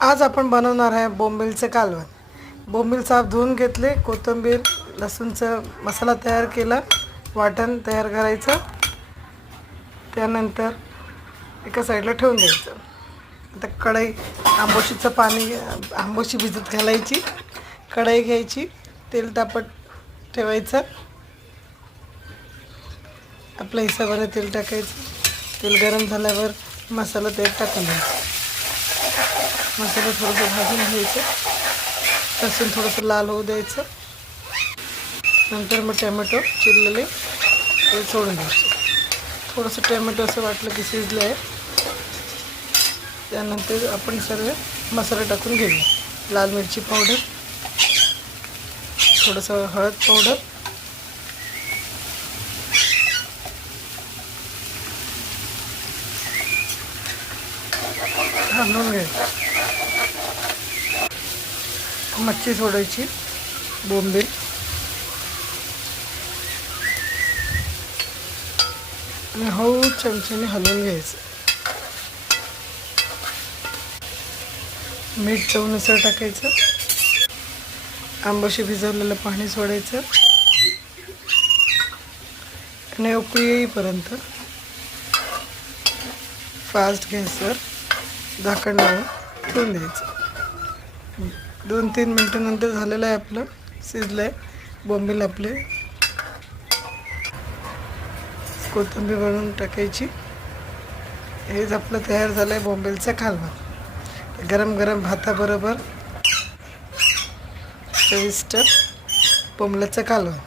आज आपण बनवणार आहे बोंबीलचे कालवण। बोंबील साफ धुवून घेतले, कोथिंबीर लसूणचा मसाला तयार केला, वाटण तयार करायचं, त्यानंतर एका साईडला ठेवून द्यायचं। आता कढई आंबोशीचं पाणी आंबोशी भिजत घालायची, कढई घ्यायची, तेल तापत ठेवायचं, आपल्या हिशोबाने तेल टाकायचं। तेल गरम झाल्यावर मसाला त्यात टाकून द्यायचा, मसाला थोडंसं भाजून घ्यायचं, लसूण थोडंसं लाल होऊ द्यायचं, नंतर मग टोमॅटो चिरलेले ते सोडून द्यायचे। थोडंसं टोमॅटो असं वाटलं की शिजलं आहे, त्यानंतर आपण सर्व मसाला टाकून घेऊया। लाल मिरची पावडर, थोडंसं हळद पावडर, घालून घ्यायचं, मच्छी सोडायची, बोंबील आणि हळू चमच्याने हलवून घ्यायचं। मीठ चवीनुसार टाकायचं, आंबोशी भिजवलेलं पाणी सोडायचं आणि उकळी येईपर्यंत फास्ट गॅसवर झाकण लावून ठेवून द्यायचं। 2-3 मिनटानंतर झालेलं आहे, आपलं शिजलं आहे बोंबील आपले। कोथिंबीर बनवून टाकायची। हेच आपलं तयार झालं आहे बोंबीलचं कालवण। गरम गरम भाताबरोबर चविष्ट बोंबीलचं कालवण।